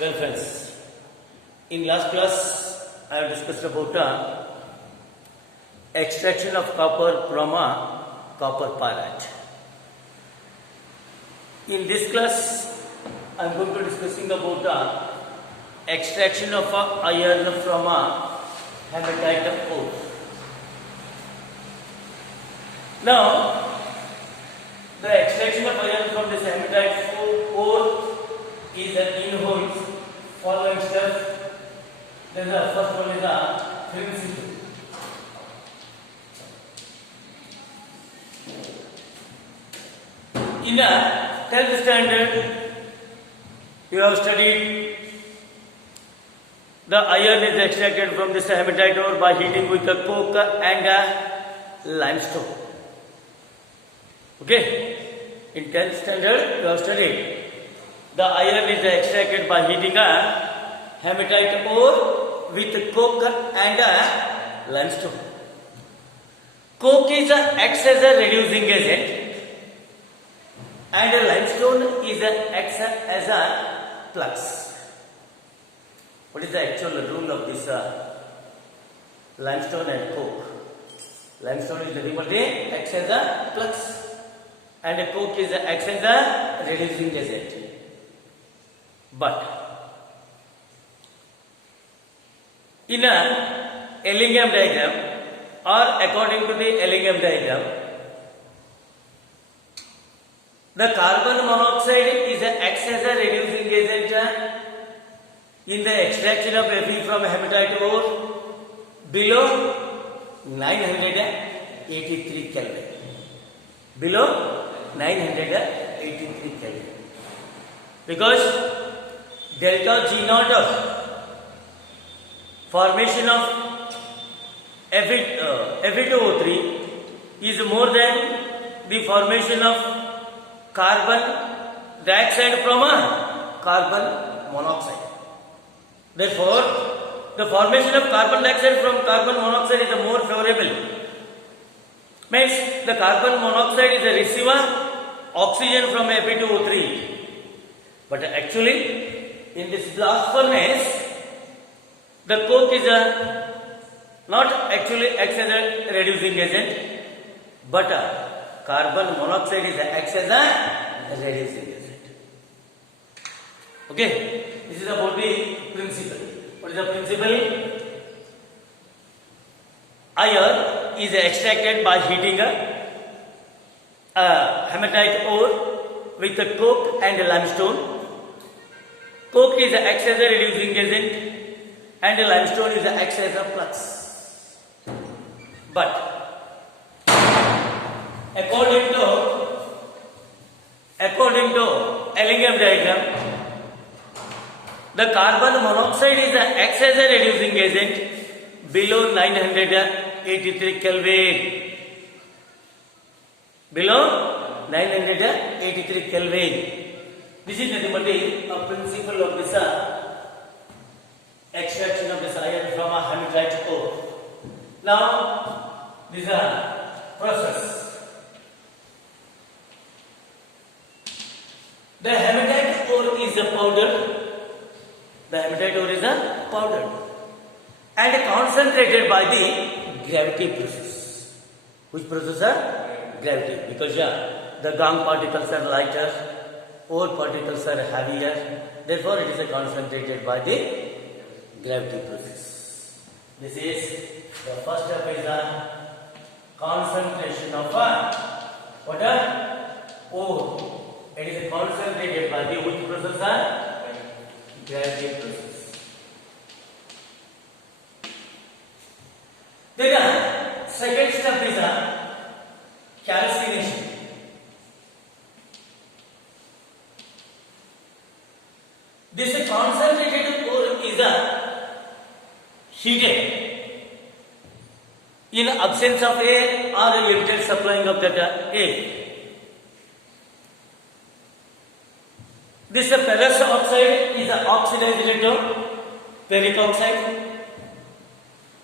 Well, friends, in last class I have discussed about extraction of copper from a copper pyrite. In this class, I am going to discussing about extraction of iron from a hematite ore. Now, the extraction of iron from this hematite ore is involves following steps. Then the first one is the principle. In a 10th standard, you have studied the iron is extracted from this hematite ore by heating with a coke and a limestone. Okay? In 10th standard, you have studied the iron is extracted by heating a hematite ore with coke and a limestone. Coke is acts as a reducing agent, and a limestone is acts as a flux. What is the actual rule of this limestone and coke? Limestone is nothing but acts as a flux, and a coke is acts as a reducing agent. But in a Ellingham diagram, or according to the Ellingham diagram, the carbon monoxide is acts as a reducing agent in the extraction of Fe from hematite ore below 983 Kelvin. Below 983 Kelvin. Because delta G naught of formation of Fe2O3 is more than the formation of carbon dioxide from a carbon monoxide. Therefore, the formation of carbon dioxide from carbon monoxide is more favorable. Means the carbon monoxide is a receiver oxygen from Fe2O3. But actually, in this blast furnace, the coke is not actually acts as a reducing agent, but carbon monoxide is acts as a reducing agent. Okay, this is about the principle. What is the principle? Iron is extracted by heating a hematite ore with a coke and a limestone. Coke is acts as a reducing agent and limestone is acts as a flux. But according to Ellingham diagram, the carbon monoxide is acts as a reducing agent below 983 Kelvin. Below 983 Kelvin. This is nothing but a principle of this extraction of this iron from a hematite ore. Now, this is a process. The hematite ore is a powder. The hematite ore is a powder and concentrated by the gravity process. Which process are gravity? Because the gangue particles are lighter. Ore particles are heavier, therefore it is concentrated by the gravity process. This is the first step is the concentration of ore. It is concentrated by the which process? Gravity process. Then second step is calcination. This concentrated ore is heated in absence of air or limited supplying of that air. This ferrous oxide is oxidized into ferric oxide,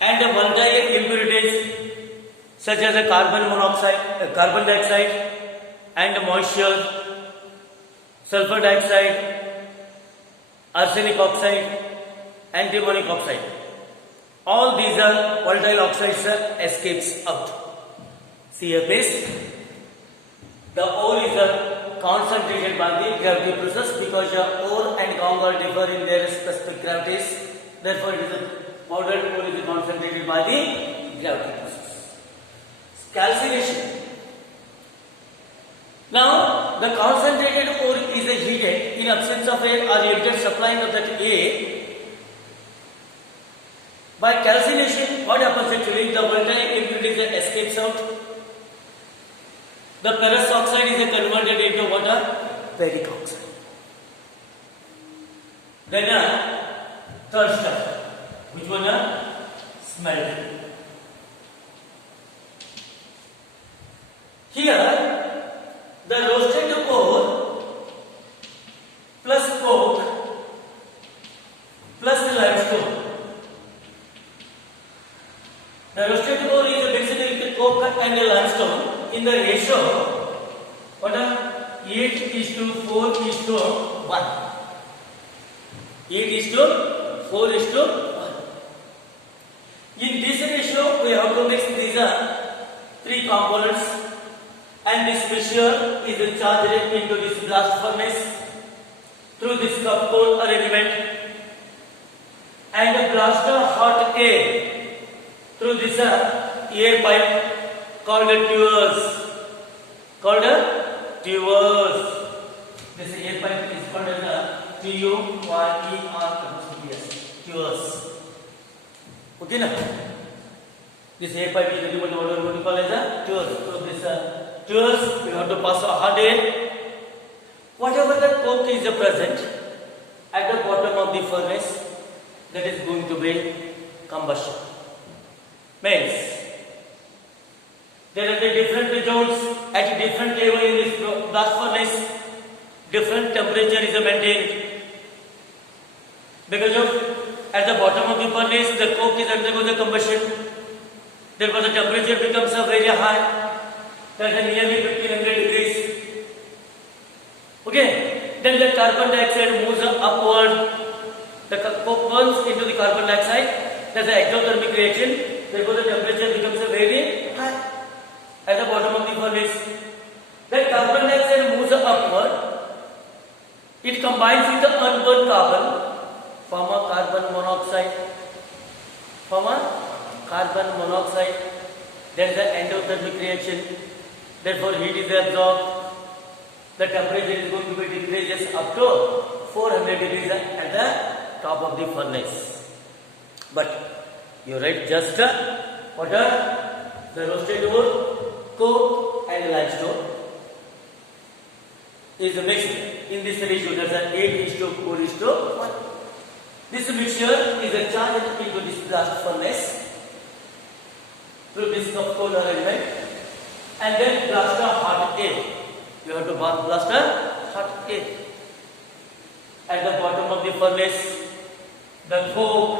and volatile impurities such as carbon monoxide, carbon dioxide, and moisture, sulfur dioxide, arsenic oxide, antimonic oxide. All these are volatile oxides escapes out. CF is the ore is concentrated by the gravity process because ore and gong are differ in their specific gravities. Therefore, it is a powdered ore is concentrated by the gravity process. Calcination. Now, the concentrated ore is heated in absence of air or limited supply of that air. By calcination, what happens actually? The volatile impurities escapes out. The ferrous oxide is converted into water, ferric oxide. Then third step, which one? Smelting. Here, the roasted ore plus coke plus limestone. The roasted ore is mixed with coke and limestone in the ratio what 8:4:1. 8:4:1. In this ratio, we have to mix these three components, and this mixture is charged into this blast furnace through this cup cone arrangement, and blast hot air through this air pipe called tuers. This air pipe is called as tuers. Okay, na? This air pipe is what we call as tuers. So this tuers, we have to pass a hot air. Whatever the coke is present at the bottom of the furnace, that is going to be combustion. Means there are the different zones at different level in this blast furnace. Different temperature is maintained because of at the bottom of the furnace the coke is undergoing the combustion. Therefore, the temperature becomes very high. That is nearly 1500 degrees. Okay. Then the carbon dioxide moves upward. The coke burns into the carbon dioxide. That is an exothermic reaction. Therefore, the temperature becomes very high at the bottom of the furnace. Then carbon dioxide moves upward. It combines with the unburned carbon, form a carbon monoxide. Then the endothermic reaction. Therefore, heat is absorbed. The temperature is going to be decreases up to 400 degrees at the top of the furnace. But you write just water, the roasted ore, coke and limestone is mixed in this ratio. That's an 8:4:1. This mixture is charged into this blast furnace through this cup cone arrangement, and then blast a hot air. You have to blast a hot air. At the bottom of the furnace, the coke,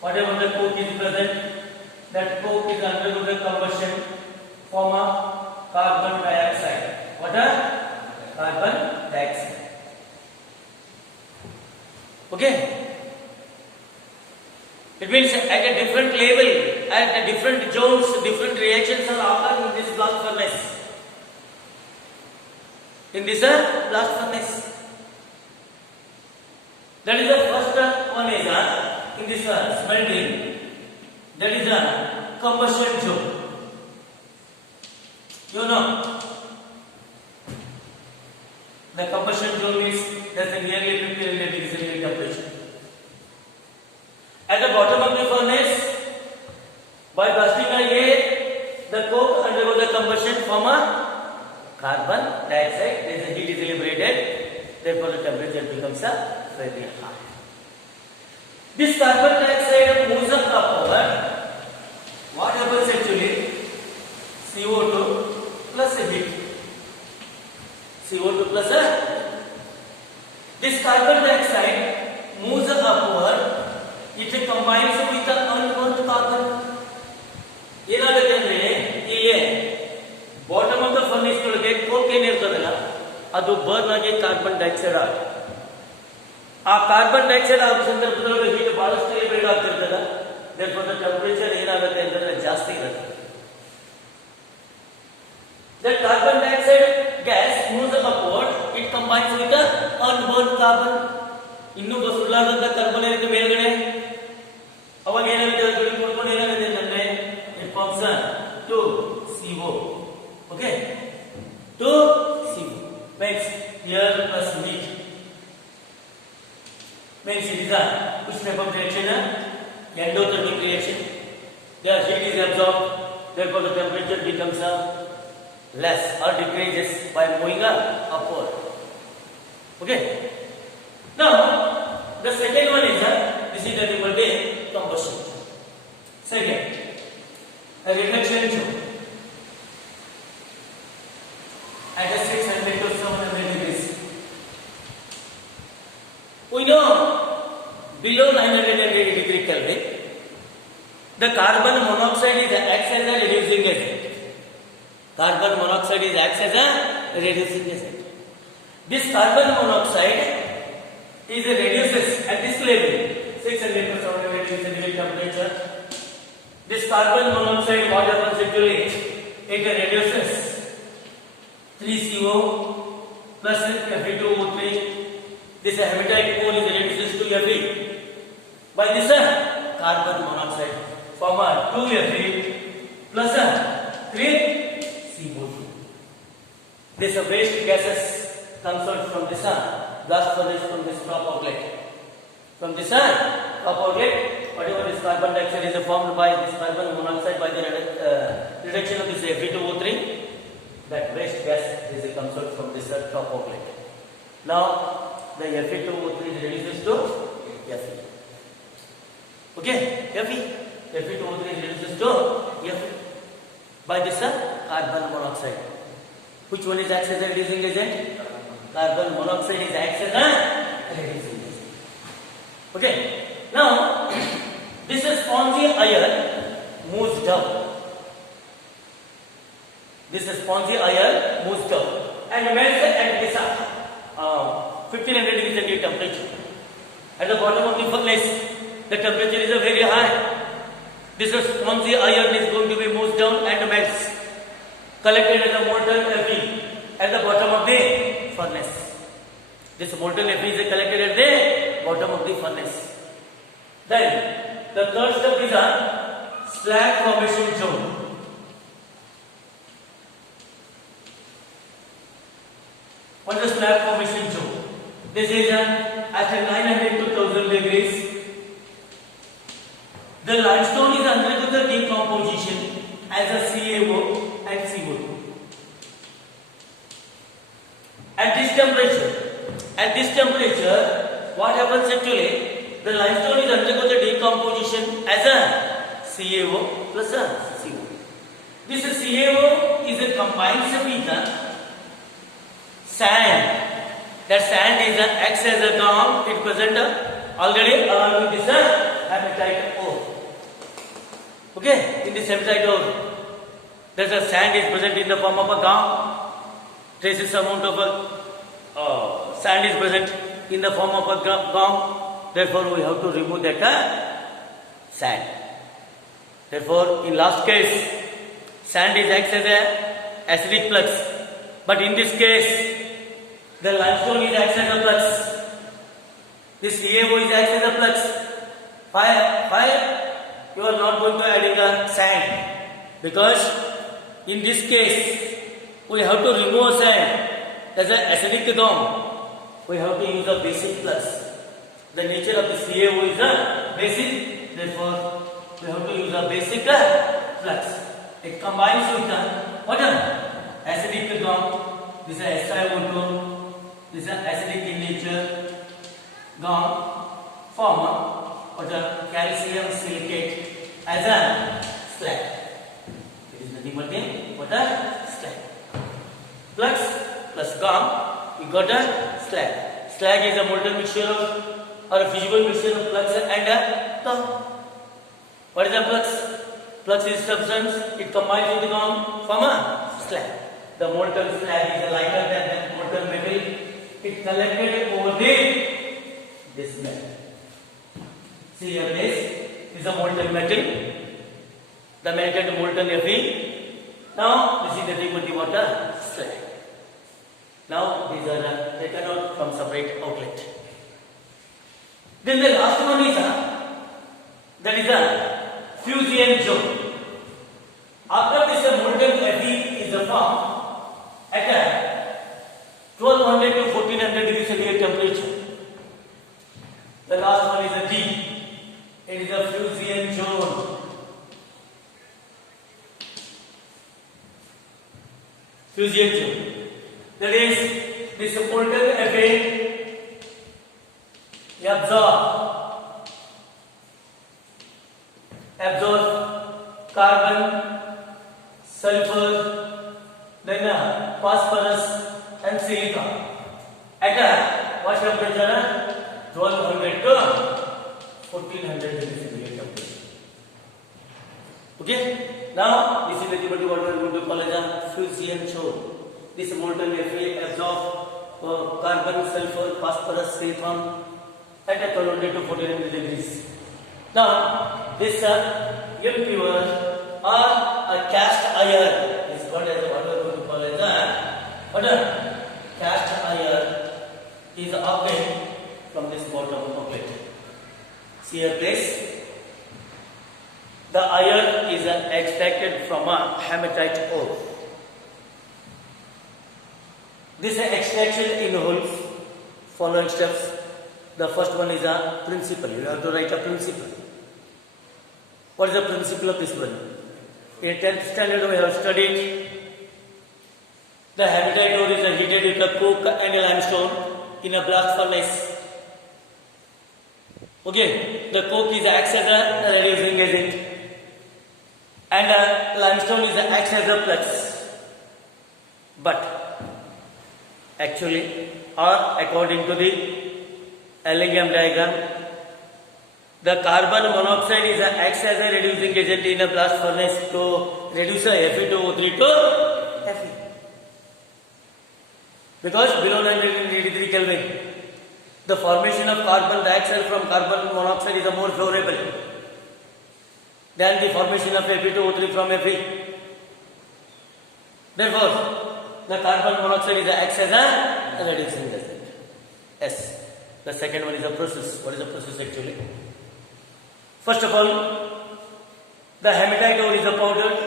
whatever the coke is present, that coke is undergoing the combustion, form a carbon dioxide. What a carbon dioxide. Okay. It means at a different level, at a different zones, different reactions are occurring in this blast furnace. In this blast furnace. That is the first one is in this smelting. That is a combustion zone. You know, the combustion zone means that's a nearly 1500 degrees temperature. At the bottom of the furnace, by blasting the air, the coke undergoes the combustion from a carbon dioxide. There is a heat is liberated. Therefore, the temperature becomes very high. This carbon dioxide moves upward. What happens actually? CO2 plus heat. CO2 plus this carbon dioxide moves upward. It combines with the unburnt carbon. ಏನಾಗುತ್ತೆ ಇಲ್ಲಿ bottom of the furnace ಒಳಗೆ coke ಏನಿರ್ತದಲ್ಲ ಅದು burn ಆಗಿ carbon dioxide ಆಗುತ್ತೆ. ಆ carbon dioxide ಆಗೋ ಸಂದರ್ಭದೊಳಗೆ heat ಬಹಳಷ್ಟು ಎಲಿವೇಟ್ ಆಗ್ತಿರ್ತದ. therefore the temperature ಏನಾಗುತ್ತೆ ಅಂತಂದ್ರೆ ಜಾಸ್ತಿ ಇರುತ್ತೆ. The carbon dioxide gas moves upward, it combines with the unburned carbon. ಇನ್ನು ಸುಳ್ಳಾದಂತ ಕಾರ್ಬನ್ ಏನಿದೆ ಮೇಲ್ಗಡೆ, ಅವಾಗ ಏನಾಗುತ್ತೆ ಅದಕ್ಕೆ ಕೂಡ್ಕೊಂಡು ಏನಾಗುತ್ತೆ ಅಂತಂದ್ರೆ it forms a 2CO. okay, 2CO means air plus heat means it is a which type of reaction? Endothermic reaction. The heat is absorbed, therefore the temperature becomes less or decreases by moving upward. Okay. Now the second one is this is nothing but a combustion. Second, a reduction at a 600 to 700 degrees. We know below 980 degree Kelvin, the carbon monoxide is acts as a reducing agent. Carbon monoxide is acts as a reducing agent. This carbon monoxide is reduces at this level 600 to 700 degree temperature. This carbon monoxide, what happens actually? It reduces 3CO plus Fe2O3. This hematite coal is reduces to Fe. By this carbon monoxide form 2Fe plus 3CO2. This waste gases comes out from this blast furnace, from this top outlet. From this top outlet, whatever this carbon dioxide is formed by this carbon monoxide by the reduction of this Fe2O3, that waste gas is comes out from this top outlet. Now the Fe2O3 reduces to Fe. Okay, Fe2O3 reduces to Fe by this carbon monoxide. Which one is acts as a reducing agent? Carbon monoxide is acts as a reducing agent. Okay. Now this spongy iron moves down. This spongy iron moves down and melts at this 1500 degree centigrade temperature. At the bottom of the furnace, the temperature is very high. This spongy iron is going to be moved down and melts, collected as a molten Fe at the bottom of the furnace. This molten Fe is collected at the bottom of the furnace. Then the third step is a slag formation zone. What is the slag formation zone? This is at 900 to 1000 degrees. The limestone is undergo the decomposition as a CaO and CO2. At this temperature, what happens actually? The limestone is undergo the decomposition as a CaO plus a CO. This CaO is combined with sand. That sand is acts as a gum. It present already along with this hematite ore. Okay, in this hematite ore, there's a sand is present in the form of a gum. Traces amount of sand is present in the form of a gum. Therefore, we have to remove that sand. Therefore, in last case, sand is acts as a acidic flux, but in this case, the limestone is acts as a flux. This CaO is acts as a flux. Why you are not going to adding a sand? Because in this case, we have to remove sand as an acidic gum. We have to use a basic flux. The nature of the CaO is a basic, therefore we have to use a basic flux. It combines with what? Acidic gum. This is SiO2. This is acidic in nature. Gum form what? Calcium silicate as a slag. It is nothing but what? Slag. Flux plus gum, we got a slag. Slag is a molten mixture of or a fusible mixture of flux and gum. What is the flux? Flux is substance. It combines with the gum from a slag. The molten slag is lighter than the molten metal. It collected over the this metal. See here, this is a molten metal. The melted molten Fe. Now this is the liquid water slag. Now these are taken out from separate outlet. Then the last one is that is a fusion zone. After this molten Fe is formed at a 1200 to 1400 degrees centigrade temperature. The last one is a D. It is a fusion zone. Fusion zone. That is, this molten Fe absorb carbon, sulfur, then phosphorus and silica at a what temperature? 1200 to 1400 degrees centigrade temperature. Okay. Now this is the what we are going to call as a fusion zone. This molten Fe absorb carbon, sulfur, phosphorus, silicon at a 1200 to 1400 degrees. Now this impure or a cast iron is called as what we are going to call as a cast iron is obtained from this bottom of plate. See here, please. The iron is extracted from a hematite ore. This extraction involves following steps. The first one is a principle. You have to write a principle. What is the principle of this one? In 10th standard we have studied the hematite ore is heated with a coke and a limestone in a blast furnace. Okay, the coke is acts as a reducing agent and limestone is acts as a flux. But actually, or according to the Ellingham diagram, the carbon monoxide is acts as a reducing agent in a blast furnace to reduce a Fe2O3 to Fe. Because below 983 Kelvin, the formation of carbon dioxide from carbon monoxide is more favorable than the formation of Fe2O3 from Fe. Therefore, the carbon monoxide is acts as a reducing agent. Yes. The second one is a process. What is the process actually? First of all, the hematite ore is powdered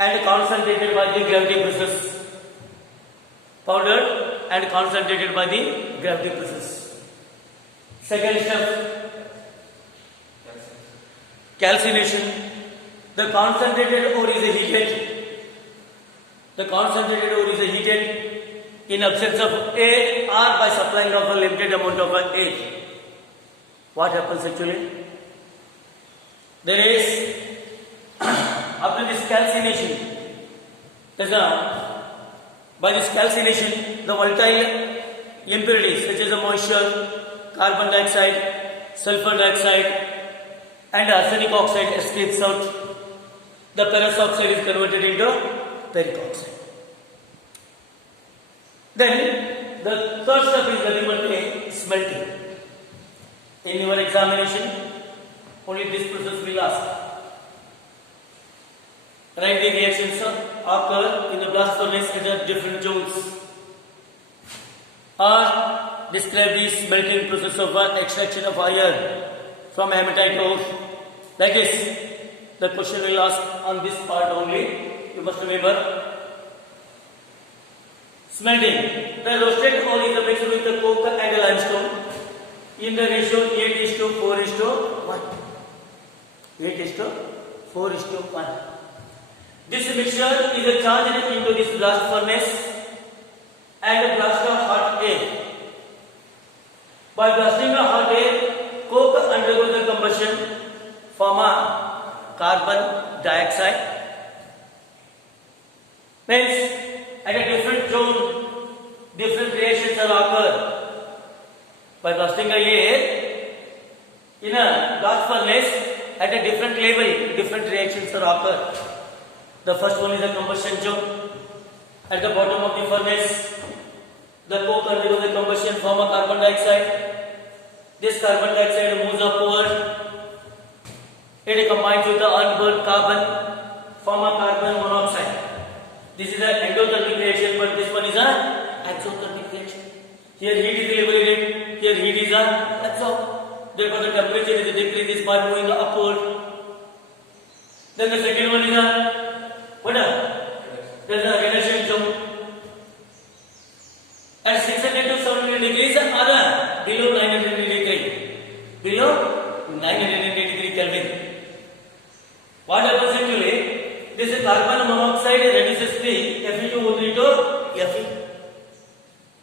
and concentrated by the gravity process. Powdered and concentrated by the gravity process. Second step, calcination. The concentrated ore is heated. The concentrated ore is heated in absence of air or by supplying of a limited amount of air. What happens actually? There is, after this calcination, by this calcination, the volatile impurities such as moisture, carbon dioxide, sulfur dioxide and arsenic oxide escapes out. The ferrous oxide is converted into ferric oxide. Then the third step is very much smelting. In your examination, only this process will ask. Write the reactions occur in the blast furnace at different zones. Or describe the smelting process of extraction of iron from hematite ore. Like this, the question will ask on this part only. You must remember. Smelting. The roasted ore is mixed with the coke and limestone in the ratio 8:4:1. 8:4:1. This mixture is charged into this blast furnace and blast of hot air. By blasting of hot air, coke undergoes the combustion, form a carbon dioxide. Hence, at a different zone, different reactions are occur. By blasting air in a blast furnace, at a different level, different reactions are occur. The first one is the combustion zone. At the bottom of the furnace, the coke undergoes the combustion, form a carbon dioxide. This carbon dioxide moves upward. It combines with the unburned carbon, form a carbon monoxide. This is an endothermic reaction, but this one is an exothermic reaction. Here heat is liberated, here heat is absorbed. Therefore the temperature is decreases by moving upward. Then the second one is what? There is a reduction zone. At 600 to 700 degrees or below 900 degree. Below 900 degree Kelvin. What happens actually? This carbon monoxide reduces the Fe2O3 to Fe.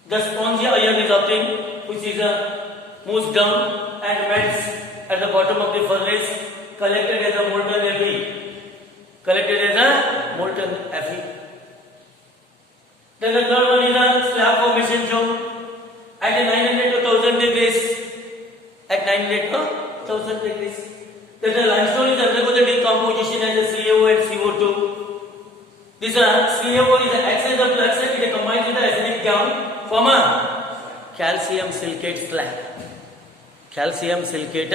The spongy ion is obtained, which is moves down and melts at the bottom of the furnace, collected as a molten Fe. Collected as a molten Fe. Then the third one is a slab formation zone at 900 to 1000 degrees. At 900 to 1000 degrees. Then the limestone is undergo the decomposition as a CaO and CO2. This CaO is acts as a flux and it combines with the acidic gas form a calcium silicate slag. Calcium silicate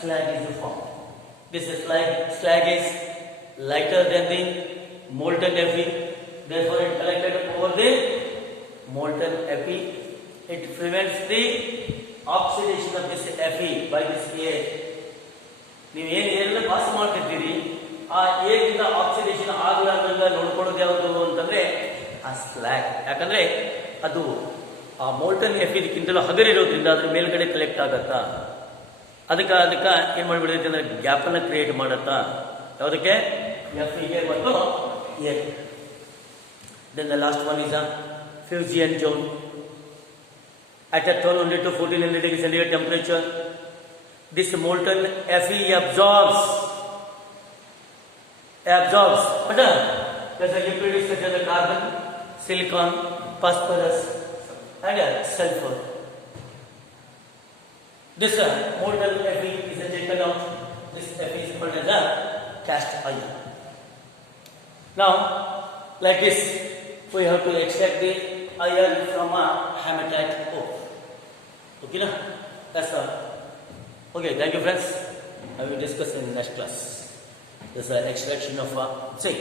slag is formed. This slag is lighter than the molten Fe. Therefore, it collected over the molten Fe. It prevents the oxidation of this Fe by this air. ನೀವು ಏನು ಏರೆಲ್ಲ pass ಮಾಡ್ತಿರ್ತೀರಿ ಆ ಏರಿಂದ oxidation ಆಗಲಾರ್ದಂಗ ನೋಡ್ಕೊಳ್ಳೋದು ಯಾವುದು ಅಂತಂದ್ರೆ ಆ slag. ಯಾಕಂದ್ರೆ ಅದು ಆ ಮೋಲ್ಟನ್ ಎಫಿಗಿಂತಲೂ ಹಗರಿರೋದ್ರಿಂದ ಅದ್ರ ಮೇಲ್ಗಡೆ ಕಲೆಕ್ಟ್ ಆಗತ್ತಾ, ಅದಕ್ಕೆ ಏನ್ ಮಾಡಿಬಿಡುತ್ತೆ ಅಂದ್ರೆ ಗ್ಯಾಪ್ ಅನ್ನ ಕ್ರಿಯೇಟ್ ಮಾಡತ್ತಾ ಯಾವುದಕ್ಕೆ ಎಫ್ಗೆ ಮತ್ತು A. Then the last one is a fusion zone at a 1200 to 1400 degree centigrade temperature. This molten Fe absorbs what there's a impurities such as the carbon, silicon, phosphorus and sulfur. This molten Fe is taken out. This Fe is called as a cast iron. Now like this we have to extract the iron from a hematite ore. Okay, na? That's all. Okay, thank you friends. I will discuss in the next class. This is an extraction of zinc.